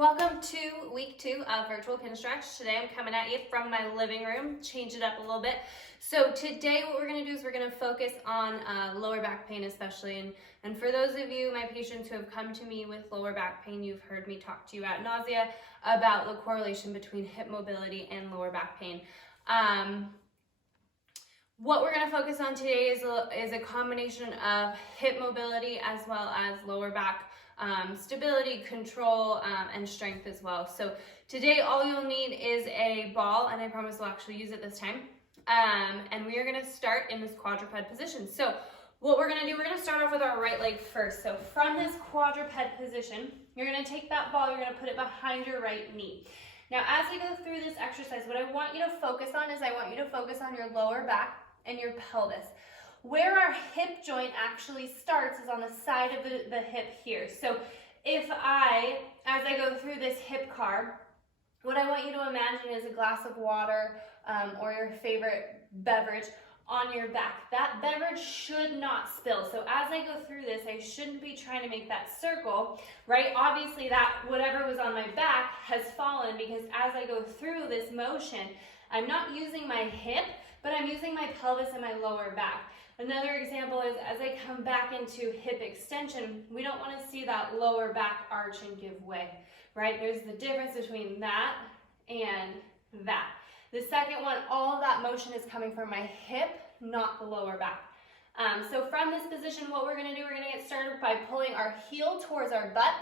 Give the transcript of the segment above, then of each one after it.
Welcome to week 2 of virtual Kinstretch. Today I'm coming at you from my living room, change it up a little bit. So today what we're going to do is we're going to focus on lower back pain especially. And for those of you, my patients who have come to me with lower back pain, you've heard me talk to you ad nausea about the correlation between hip mobility and lower back pain. What we're going to focus on today is a combination of hip mobility as well as lower back stability, control, and strength as well. So today all you'll need is a ball, and I promise we'll actually use it this time. And we are going to start in this quadruped position. So what we're going to do, we're going to start off with our right leg first. So from this quadruped position, you're going to take that ball, you're going to put it behind your right knee. Now as we go through this exercise, what I want you to focus on is I want you to focus on your lower back and your pelvis. Where our hip joint actually starts is on the side of the hip here. So as I go through this hip carve, what I want you to imagine is a glass of water or your favorite beverage on your back. That beverage should not spill. So as I go through this, I shouldn't be trying to make that circle, right? Obviously that whatever was on my back has fallen because as I go through this motion, I'm not using my hip, but I'm using my pelvis and my lower back. Another example is as I come back into hip extension, we don't want to see that lower back arch and give way, right? There's the difference between that and that. The second one, all of that motion is coming from my hip, not the lower back. So from this position, what we're going to do, we're going to get started by pulling our heel towards our butt.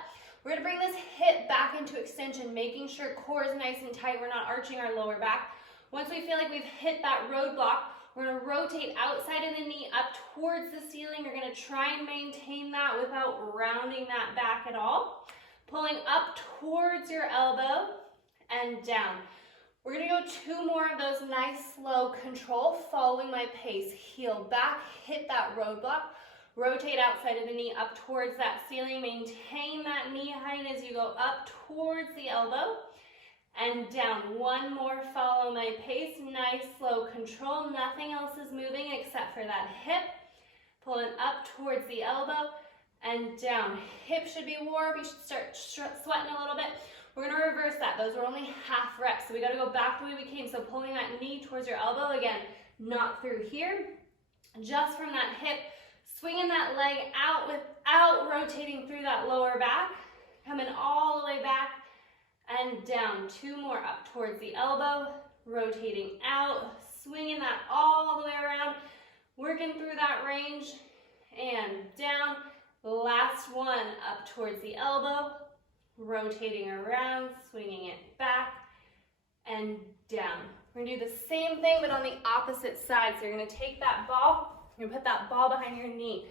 We're going to bring this hip back into extension, making sure core is nice and tight. We're not arching our lower back. Once we feel like we've hit that roadblock, we're going to rotate outside of the knee up towards the ceiling. You're going to try and maintain that without rounding that back at all. Pulling up towards your elbow and down. We're going to go 2 more of those nice, slow control, following my pace. Heel back, hit that roadblock. Rotate outside of the knee up towards that ceiling. Maintain that knee height as you go up towards the elbow. And down. 1 more, follow my pace. Nice, slow control. Nothing else is moving except for that hip. Pulling up towards the elbow and down. Hip should be warm. You should start sweating a little bit. We're going to reverse that. Those were only half reps. So we got to go back the way we came. So pulling that knee towards your elbow. Again, not through here. Just from that hip. Swinging that leg out without rotating through that lower back. Coming all the way back. And down. 2 more up towards the elbow, rotating out, swinging that all the way around, working through that range, and down. Last one, up towards the elbow, rotating around, swinging it back, and down. We're going to do the same thing, but on the opposite side. So you're going to take that ball, you're going to put that ball behind your knee.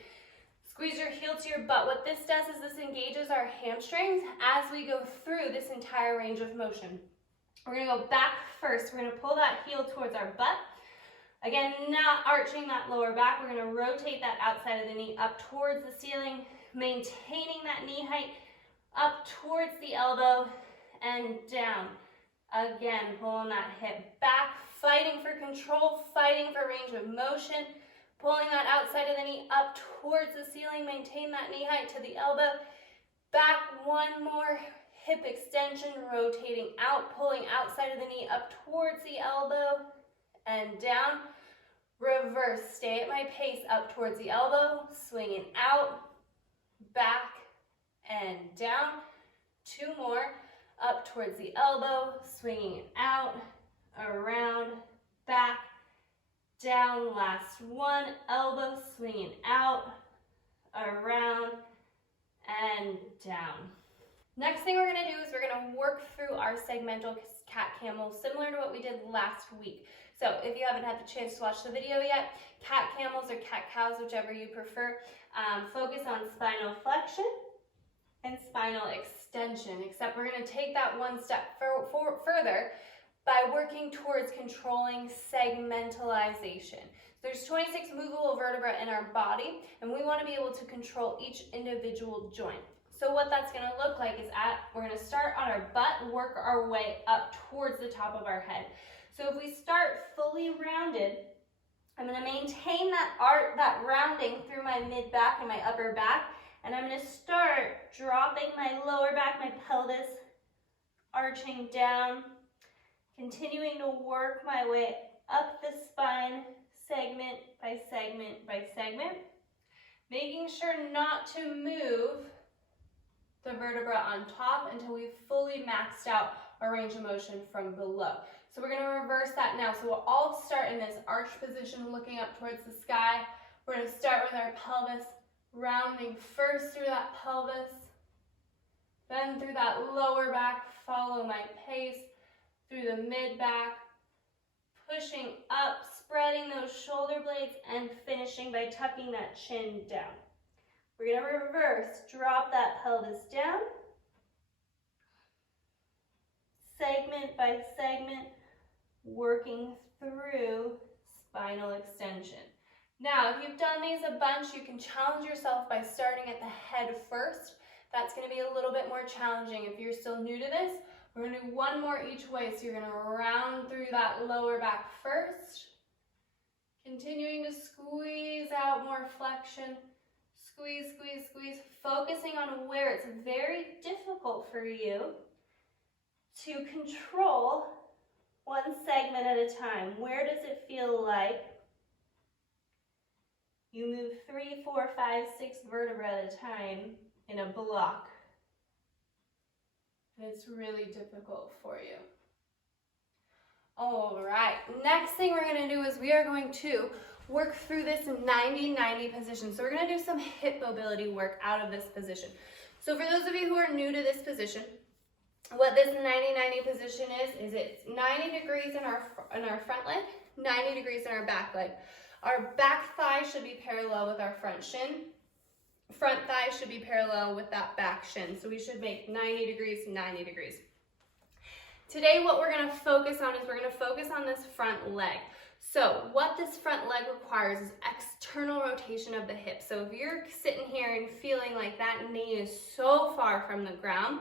Squeeze your heel to your butt. What this does is this engages our hamstrings as we go through this entire range of motion. We're going to go back first. We're going to pull that heel towards our butt. Again, not arching that lower back. We're going to rotate that outside of the knee up towards the ceiling, maintaining that knee height up towards the elbow and down. Again, pulling that hip back, fighting for control, fighting for range of motion. Pulling that outside of the knee up towards the ceiling, maintain that knee height to the elbow. Back 1 more, hip extension, rotating out, pulling outside of the knee up towards the elbow and down. Reverse, stay at my pace, up towards the elbow, swinging out, back and down. 2 more, up towards the elbow, swinging it out, around, back, down. Last 1, elbow swinging out, around, and down. Next thing we're going to do is we're going to work through our segmental cat-camel, similar to what we did last week. So if you haven't had the chance to watch the video yet, cat-camels or cat-cows, whichever you prefer, focus on spinal flexion and spinal extension, except we're going to take that 1 step further by working towards controlling segmentalization. There's 26 movable vertebrae in our body, and we want to be able to control each individual joint. So what that's going to look like is we're going to start on our butt, work our way up towards the top of our head. So if we start fully rounded, I'm going to maintain that rounding through my mid-back and my upper back, and I'm going to start dropping my lower back, my pelvis, arching down, continuing to work my way up the spine, segment by segment by segment, making sure not to move the vertebra on top until we've fully maxed out our range of motion from below. So we're going to reverse that now. So we'll all start in this arch position, looking up towards the sky. We're going to start with our pelvis, rounding first through that pelvis, then through that lower back, follow my pace, through the mid back, pushing up, spreading those shoulder blades, and finishing by tucking that chin down. We're going to reverse, drop that pelvis down, segment by segment, working through spinal extension. Now, if you've done these a bunch, you can challenge yourself by starting at the head first. That's going to be a little bit more challenging. If you're still new to this, we're going to do one more each way. So you're going to round through that lower back first, continuing to squeeze out more flexion. Squeeze, squeeze, squeeze, focusing on where it's very difficult for you to control one segment at a time. Where does it feel like you move 3, 4, 5, 6 vertebrae at a time in a block? And it's really difficult for you. All right, next thing we're going to do is we are going to work through this 90-90 position. So we're going to do some hip mobility work out of this position. So for those of you who are new to this position, what this 90-90 position is it's 90 degrees in our front leg, 90 degrees in our back leg. Our back thigh should be parallel with our front shin. Front thigh should be parallel with that back shin. So we should make 90 degrees, 90 degrees. Today what we're going to focus on is we're going to focus on this front leg. So what this front leg requires is external rotation of the hip. So if you're sitting here and feeling like that knee is so far from the ground,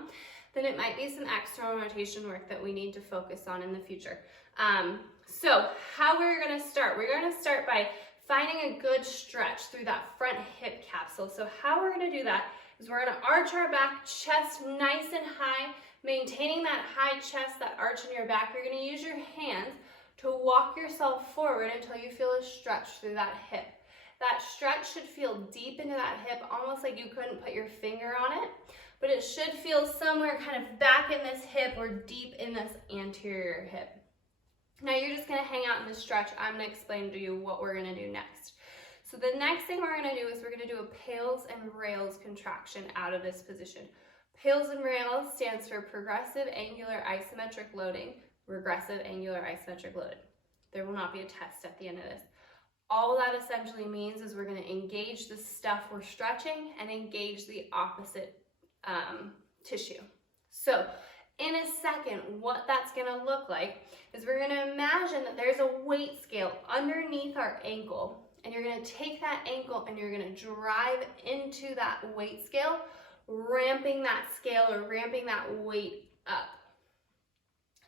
then it might be some external rotation work that we need to focus on in the future. So how we're going to start? We're going to start by finding a good stretch through that front hip capsule. So how we're going to do that is we're going to arch our back, chest nice and high, maintaining that high chest, that arch in your back. You're going to use your hands to walk yourself forward until you feel a stretch through that hip. That stretch should feel deep into that hip, almost like you couldn't put your finger on it, but it should feel somewhere kind of back in this hip or deep in this anterior hip. Now you're just going to hang out in this stretch. I'm going to explain to you what we're going to do next. So the next thing we're going to do is we're going to do a pales and rails contraction out of this position. Pales and rails stands for progressive angular isometric loading, regressive angular isometric loading. There will not be a test at the end of this. All that essentially means is we're going to engage the stuff we're stretching and engage the opposite tissue. So in a second, what that's going to look like is we're going to imagine that there's a weight scale underneath our ankle, and you're going to take that ankle and you're going to drive into that weight scale, ramping that scale or ramping that weight up.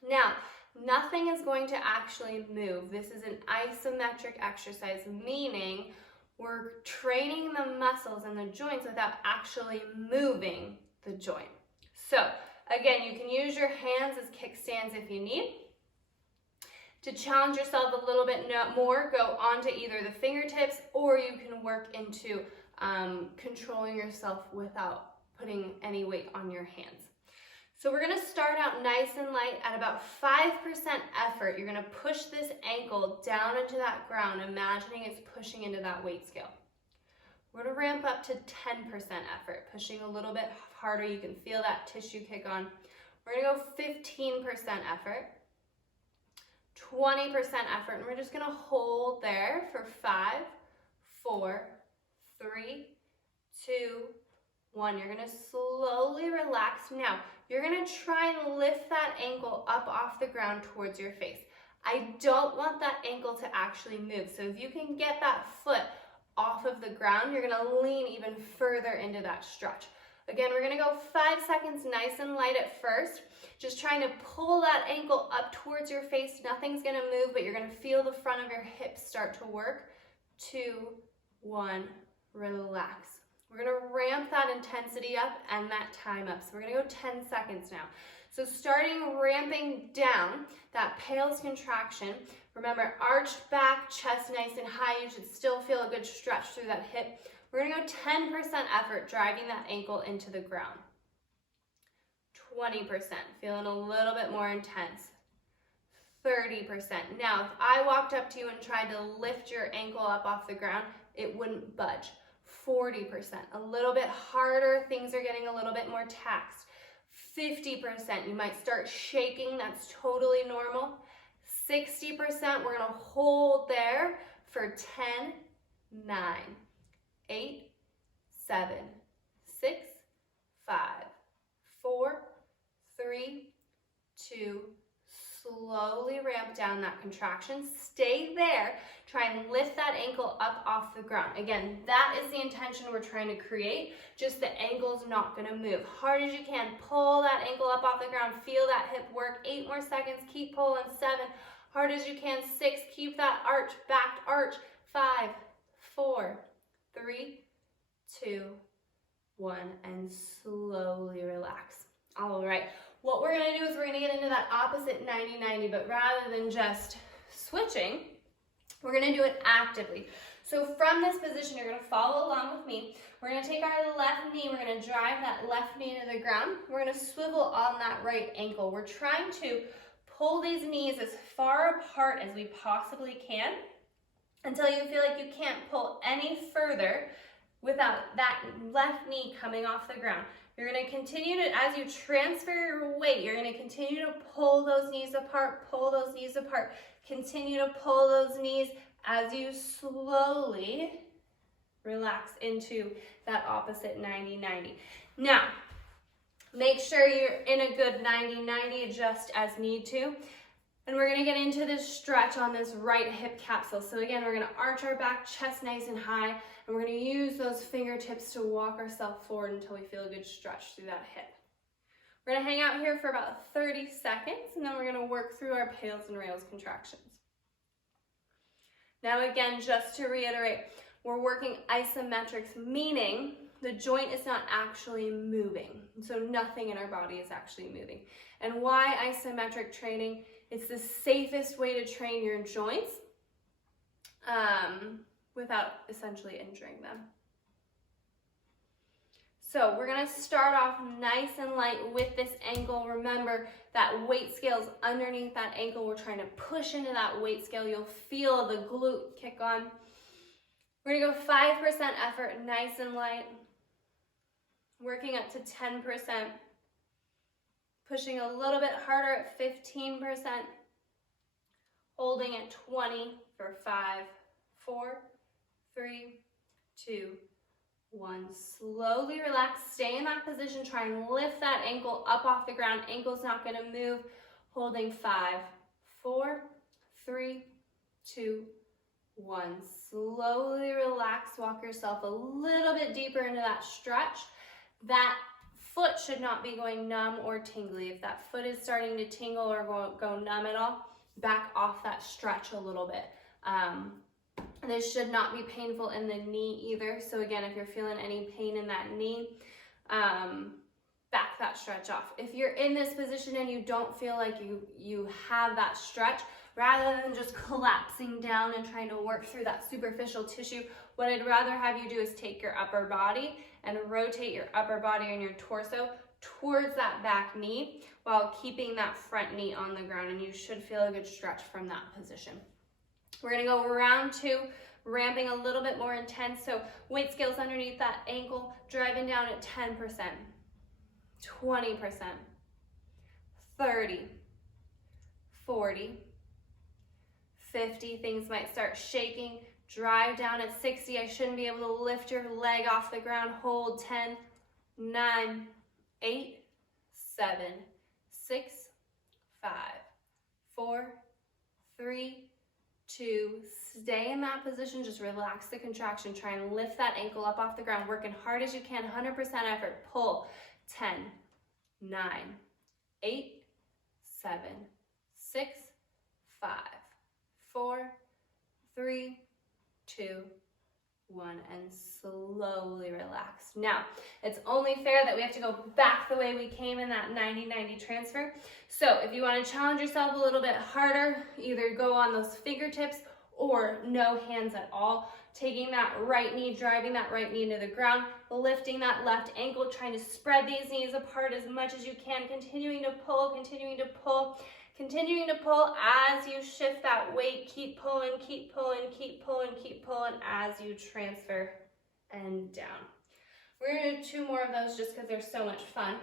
Now, nothing is going to actually move. This is an isometric exercise, meaning we're training the muscles and the joints without actually moving the joint. So, again, you can use your hands as kickstands if you need. To challenge yourself a little bit more, go onto either the fingertips, or you can work into controlling yourself without putting any weight on your hands. So we're going to start out nice and light at about 5% effort. You're going to push this ankle down into that ground, imagining it's pushing into that weight scale. We're going to ramp up to 10% effort, pushing a little bit harder. You can feel that tissue kick on. We're going to go 15% effort, 20% effort, and we're just going to hold there for 5, 4, 3, 2, 1. You're going to slowly relax. Now, you're going to try and lift that ankle up off the ground towards your face. I don't want that ankle to actually move. So if you can get that foot off of the ground, you're going to lean even further into that stretch. Again, we're going to go 5 seconds nice and light at first. Just trying to pull that ankle up towards your face. Nothing's going to move, but you're going to feel the front of your hips start to work. 2, 1, relax. We're gonna ramp that intensity up and that time up. So we're gonna go 10 seconds now. So starting ramping down, that pales contraction. Remember, arched back, chest nice and high. You should still feel a good stretch through that hip. We're gonna go 10% effort, driving that ankle into the ground. 20%, feeling a little bit more intense. 30%. Now, if I walked up to you and tried to lift your ankle up off the ground, it wouldn't budge. 40%, a little bit harder, things are getting a little bit more taxed. 50%, you might start shaking, that's totally normal. 60%, we're gonna hold there for 10, 9, 8, 7, 6, 5, 4, 3, 2, slowly ramp down that contraction. Stay there. Try and lift that ankle up off the ground. Again, that is the intention we're trying to create. Just the ankle's not going to move. Hard as you can, pull that ankle up off the ground. Feel that hip work. 8 more seconds. Keep pulling. 7. Hard as you can. 6. Keep that arch, back arch. 5, 4, 3, 2, 1. And slowly relax. All right. What we're going to do is we're going to get into that opposite 90-90, but rather than just switching, we're going to do it actively. So from this position, you're going to follow along with me. We're going to take our left knee, we're going to drive that left knee to the ground. We're going to swivel on that right ankle. We're trying to pull these knees as far apart as we possibly can until you feel like you can't pull any further without that left knee coming off the ground. You're going to continue to, as you transfer your weight, you're going to continue to pull those knees apart, pull those knees apart. Continue to pull those knees as you slowly relax into that opposite 90-90. Now, make sure you're in a good 90-90, adjust as need to. And we're going to get into this stretch on this right hip capsule. So again, we're going to arch our back, chest nice and high, and we're going to use those fingertips to walk ourselves forward until we feel a good stretch through that hip. We're going to hang out here for about 30 seconds, and then we're going to work through our pales and rails contractions. Now again, just to reiterate, we're working isometrics, meaning the joint is not actually moving. So nothing in our body is actually moving. And why isometric training? It's the safest way to train your joints without essentially injuring them. So we're going to start off nice and light with this ankle. Remember that weight scale's underneath that ankle. We're trying to push into that weight scale. You'll feel the glute kick on. We're going to go 5% effort, nice and light. Working up to 10%. Pushing a little bit harder at 15%. Holding at 20 for 5, 4, 3, 2, 1. Slowly relax. Stay in that position. Try and lift that ankle up off the ground. Ankle's not going to move. Holding 5, 4, 3, 2, 1. Slowly relax. Walk yourself a little bit deeper into that stretch. That foot should not be going numb or tingly. If that foot is starting to tingle or go numb at all, back off that stretch a little bit. This should not be painful in the knee either. So again, if you're feeling any pain in that knee, back that stretch off. If you're in this position and you don't feel like you have that stretch, rather than just collapsing down and trying to work through that superficial tissue, what I'd rather have you do is take your upper body and rotate your upper body and your torso towards that back knee while keeping that front knee on the ground, and you should feel a good stretch from that position. We're going to go round 2, ramping a little bit more intense. So weight scales underneath that ankle, driving down at 10%, 20%, 30, 40, 50. Things might start shaking. Drive down at 60. I shouldn't be able to lift your leg off the ground. Hold 10, 9, 8, 7, 6, 5, 4, 3, 2. Stay in that position. Just relax the contraction. Try and lift that ankle up off the ground. Working hard as you can. 100% effort. Pull. 10, 9, 8, 7, 6, 5, 4, 3, 2, one, and slowly relax. Now, it's only fair that we have to go back the way we came in that 90-90 transfer. So if you want to challenge yourself a little bit harder, either go on those fingertips or no hands at all, taking that right knee, driving that right knee into the ground, lifting that left ankle, trying to spread these knees apart as much as you can, continuing to pull, continuing to pull, continuing to pull as you shift that weight. Keep pulling, keep pulling, keep pulling, keep pulling as you transfer and down. We're gonna do 2 more of those just because they're so much fun.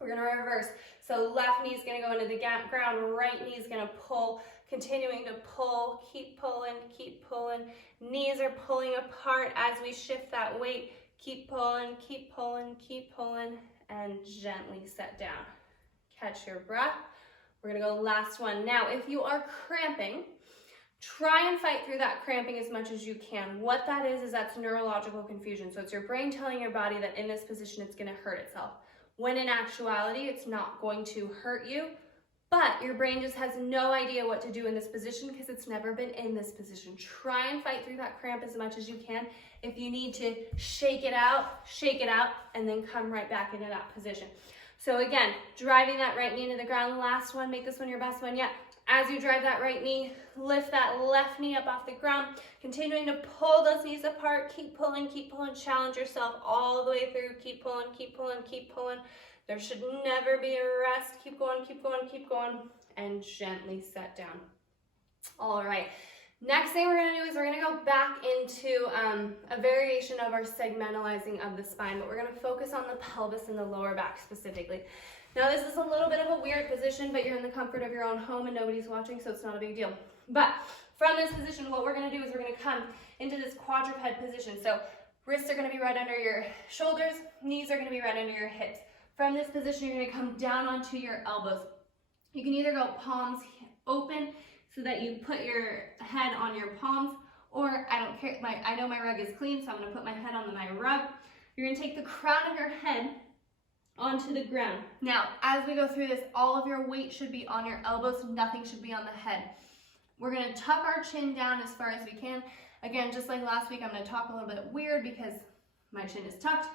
We're gonna reverse. So left knee is gonna go into the ground, right knee is gonna pull, continuing to pull, keep pulling, keep pulling. Knees are pulling apart as we shift that weight. Keep pulling, keep pulling, keep pulling, and gently set down. Catch your breath. We're gonna go last one. Now, if you are cramping, try and fight through that cramping as much as you can. What that is that's neurological confusion. So it's your brain telling your body that in this position it's gonna hurt itself. When in actuality, it's not going to hurt you, but your brain just has no idea what to do in this position because it's never been in this position. Try and fight through that cramp as much as you can. If you need to shake it out, and then come right back into that position. So again, driving that right knee into the ground. Last one, make this one your best one yet. As you drive that right knee, lift that left knee up off the ground, continuing to pull those knees apart. Keep pulling, challenge yourself all the way through. Keep pulling, keep pulling, keep pulling. There should never be a rest. Keep going, keep going, keep going, and gently set down. All right. Next thing we're gonna do is we're gonna go back into a variation of our segmentalizing of the spine, but we're gonna focus on the pelvis and the lower back specifically. Now this is a little bit of a weird position, but you're in the comfort of your own home and nobody's watching, so it's not a big deal. But from this position, what we're gonna do is we're gonna come into this quadruped position. So wrists are gonna be right under your shoulders, knees are gonna be right under your hips. From this position, you're gonna come down onto your elbows. You can either go palms open so that you put your head on your palms, or I don't care, I know my rug is clean, so I'm gonna put my head on my rug. You're gonna take the crown of your head onto the ground. Now, as we go through this, all of your weight should be on your elbows, nothing should be on the head. We're gonna tuck our chin down as far as we can. Again, just like last week, I'm gonna talk a little bit weird because my chin is tucked.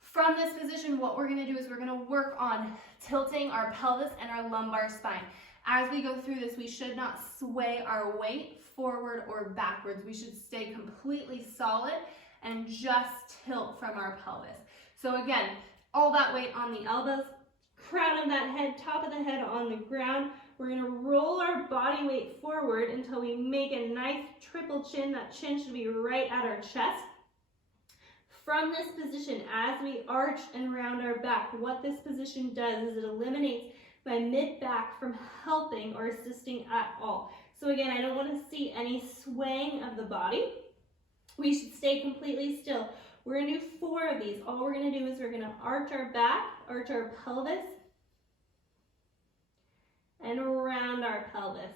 From this position, what we're gonna do is we're gonna work on tilting our pelvis and our lumbar spine. As we go through this, we should not sway our weight forward or backwards. We should stay completely solid and just tilt from our pelvis. So again, all that weight on the elbows, crown of that head, top of the head on the ground. We're gonna roll our body weight forward until we make a nice triple chin. That chin should be right at our chest. From this position, as we arch and round our back, what this position does is it eliminates my mid-back from helping or assisting at all. So again, I don't want to see any swaying of the body. We should stay completely still. We're going to do 4 of these. All we're going to do is we're going to arch our back, arch our pelvis, and round our pelvis.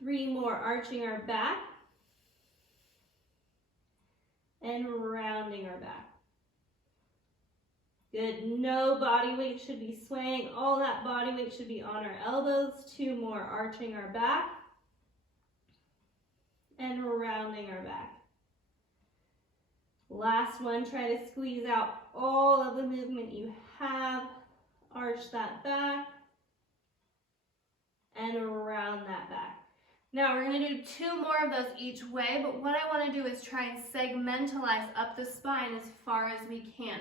3 more, arching our back, and rounding our back. Good, no body weight should be swaying. All that body weight should be on our elbows. 2 more, arching our back and rounding our back. Last one, try to squeeze out all of the movement you have. Arch that back and round that back. Now we're gonna do 2 more of those each way, but what I wanna do is try and segmentalize up the spine as far as we can.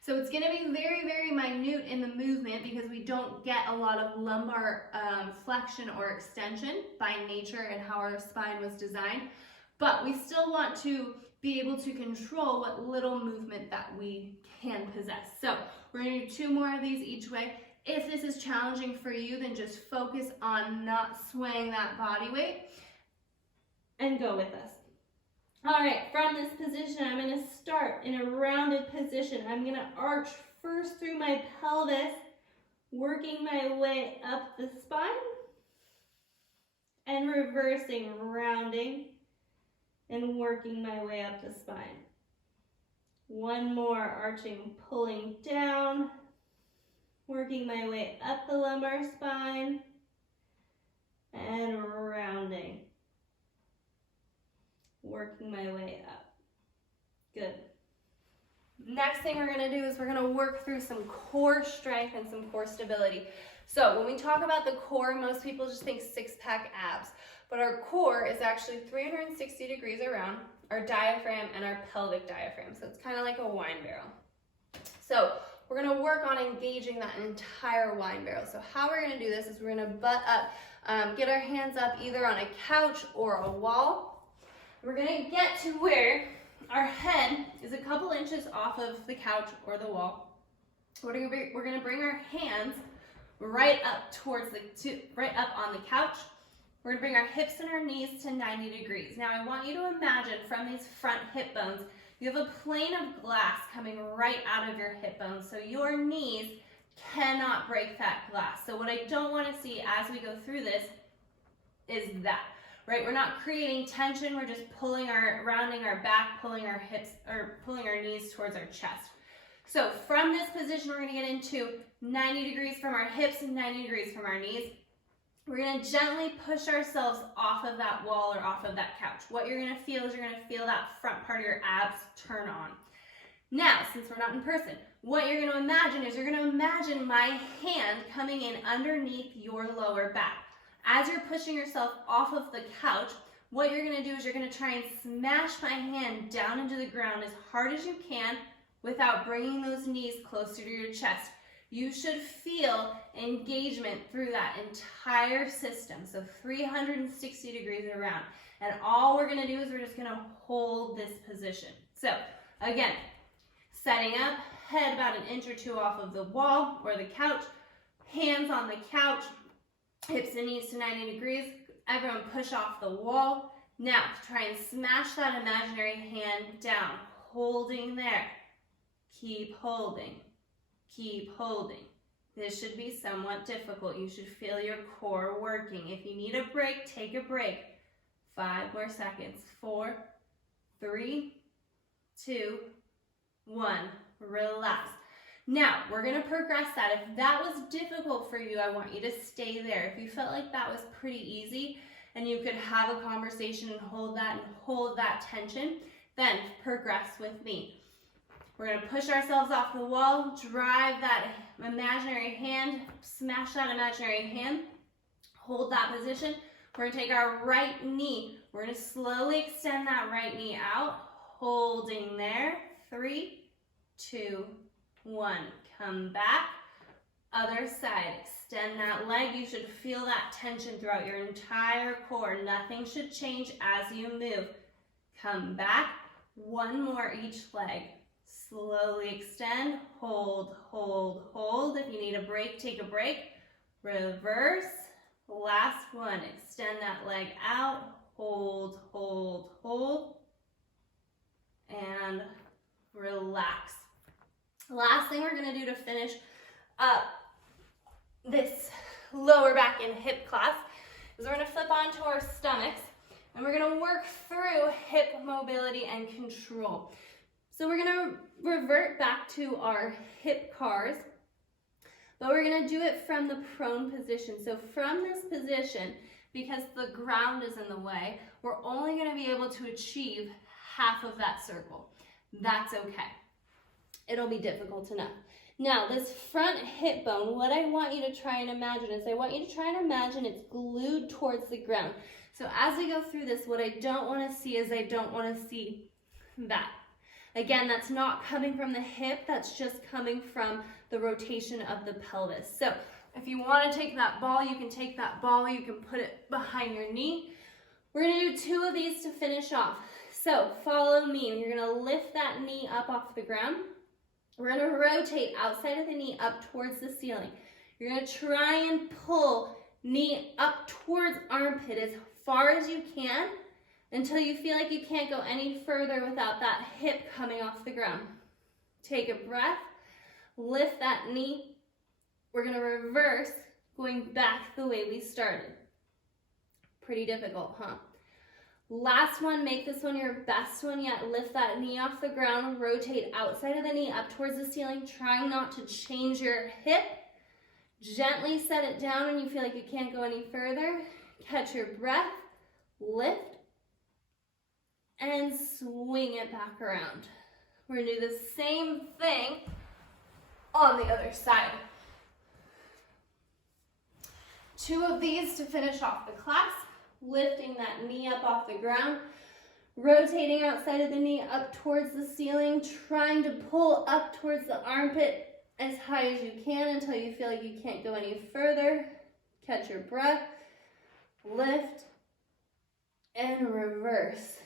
So it's gonna be very, very minute in the movement because we don't get a lot of lumbar flexion or extension by nature and how our spine was designed, but we still want to be able to control what little movement that we can possess. So we're gonna do 2 more of these each way. If this is challenging for you, then just focus on not swaying that body weight and go with us. All right, from this position, I'm gonna start in a rounded position. I'm gonna arch first through my pelvis, working my way up the spine, and reversing, rounding, and working my way up the spine. 1 more, arching, pulling down, working my way up the lumbar spine, and rounding. working my way up. Good. Next thing we're gonna do is we're gonna work through some core strength and some core stability. So when we talk about the core, most people just think six-pack abs, but our core is actually 360 degrees around our diaphragm and our pelvic diaphragm. So it's kind of like a wine barrel. So we're gonna work on engaging that entire wine barrel. So how we're gonna do this is we're gonna butt up, get our hands up either on a couch or a wall. We're gonna get to where our head is a couple inches off of the couch or the wall. We're gonna bring our hands right up towards right up on the couch. We're gonna bring our hips and our knees to 90 degrees. Now I want you to imagine from these front hip bones, you have a plane of glass coming right out of your hip bones, so your knees cannot break that glass. So what I don't want to see as we go through this is that, right? We're not creating tension, we're just rounding our back, pulling our hips, or pulling our knees towards our chest. So from this position, we're gonna get into 90 degrees from our hips and 90 degrees from our knees. We're gonna gently push ourselves off of that wall or off of that couch. What you're gonna feel is you're gonna feel that front part of your abs turn on. Now, since we're not in person, what you're gonna imagine is you're gonna imagine my hand coming in underneath your lower back. As you're pushing yourself off of the couch, what you're gonna do is you're gonna try and smash my hand down into the ground as hard as you can without bringing those knees closer to your chest. You should feel engagement through that entire system, so 360 degrees around. And all we're gonna do is we're just gonna hold this position. So again, setting up, head about an inch or two off of the wall or the couch, hands on the couch, hips and knees to 90 degrees. Everyone push off the wall. Now try and smash that imaginary hand down, holding there. Keep holding. Keep holding. This should be somewhat difficult. You should feel your core working. If you need a break, take a break. 5 more seconds. 4, 3, 2, 1. Relax. Now, we're going to progress that. If that was difficult for you, I want you to stay there. If you felt like that was pretty easy and you could have a conversation and hold that tension, then progress with me. We're going to push ourselves off the wall, drive that imaginary hand, smash that imaginary hand, hold that position. We're going to take our right knee. We're going to slowly extend that right knee out, holding there. 3, 2, 1. Come back. Other side. Extend that leg. You should feel that tension throughout your entire core. Nothing should change as you move. Come back. 1 more each leg. Slowly extend, hold, hold, hold. If you need a break, take a break. Reverse. Last one. Extend that leg out. Hold, hold, hold. And relax. Last thing we're going to do to finish up this lower back and hip class is we're going to flip onto our stomachs and we're going to work through hip mobility and control. So we're going to revert back to our hip cars, but we're going to do it from the prone position. So from this position, because the ground is in the way, we're only going to be able to achieve half of that circle. That's okay. It'll be difficult enough. Now, this front hip bone, what I want you to try and imagine is I want you to try and imagine it's glued towards the ground. So as we go through this, what I don't want to see is I don't want to see that. Again, that's not coming from the hip, that's just coming from the rotation of the pelvis. So if you want to take that ball, you can take that ball, you can put it behind your knee. We're going to do 2 of these to finish off. So follow me. You're going to lift that knee up off the ground. We're going to rotate outside of the knee up towards the ceiling. You're going to try and pull knee up towards armpit as far as you can until you feel like you can't go any further without that hip coming off the ground. Take a breath, lift that knee. We're going to reverse, going back the way we started. Pretty difficult, huh? Last one, make this one your best one yet. Lift that knee off the ground, rotate outside of the knee up towards the ceiling, trying not to change your hip. Gently set it down when you feel like you can't go any further. Catch your breath, lift, and swing it back around. We're gonna do the same thing on the other side. 2 of these to finish off the class. Lifting that knee up off the ground, rotating outside of the knee up towards the ceiling, trying to pull up towards the armpit as high as you can until you feel like you can't go any further. Catch your breath, lift, and reverse.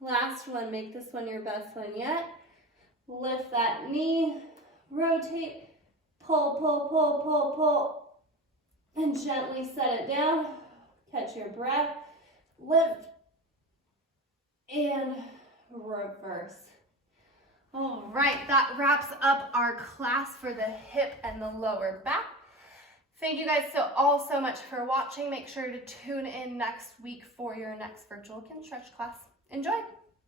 Last one, make this one your best one yet. Lift that knee, rotate, pull, pull, pull, pull, pull, and gently set it down. Catch your breath, lift, and reverse. All right, that wraps up our class for the hip and the lower back. Thank you guys all so much for watching. Make sure to tune in next week for your next virtual Kinstretch class. Enjoy.